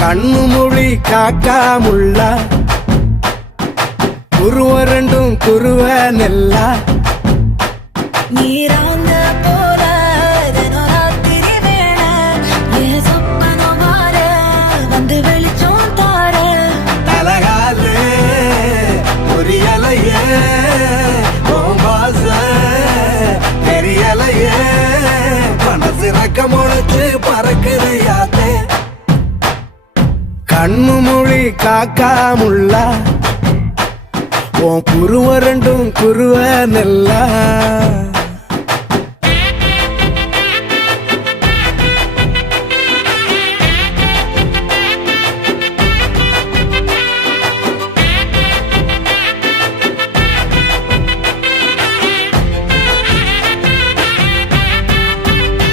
கண்ணு மொழி காக்கா முள்ளா குருவ ரெண்டும் குருவ நெல்லா நீராங்க போல ராத்திரி வேள என் சொப்பனம் மாற வந்து வெளிச்சம் தார அழகாலே புரியலையே பாச தெரியலையே மனசு ரக்க முளைச்சு பறக்குதையாத்தே கண்ணு மொழி காக்கா முள்ளா உன் குருவ ரெண்டும் குருவ நெல்லா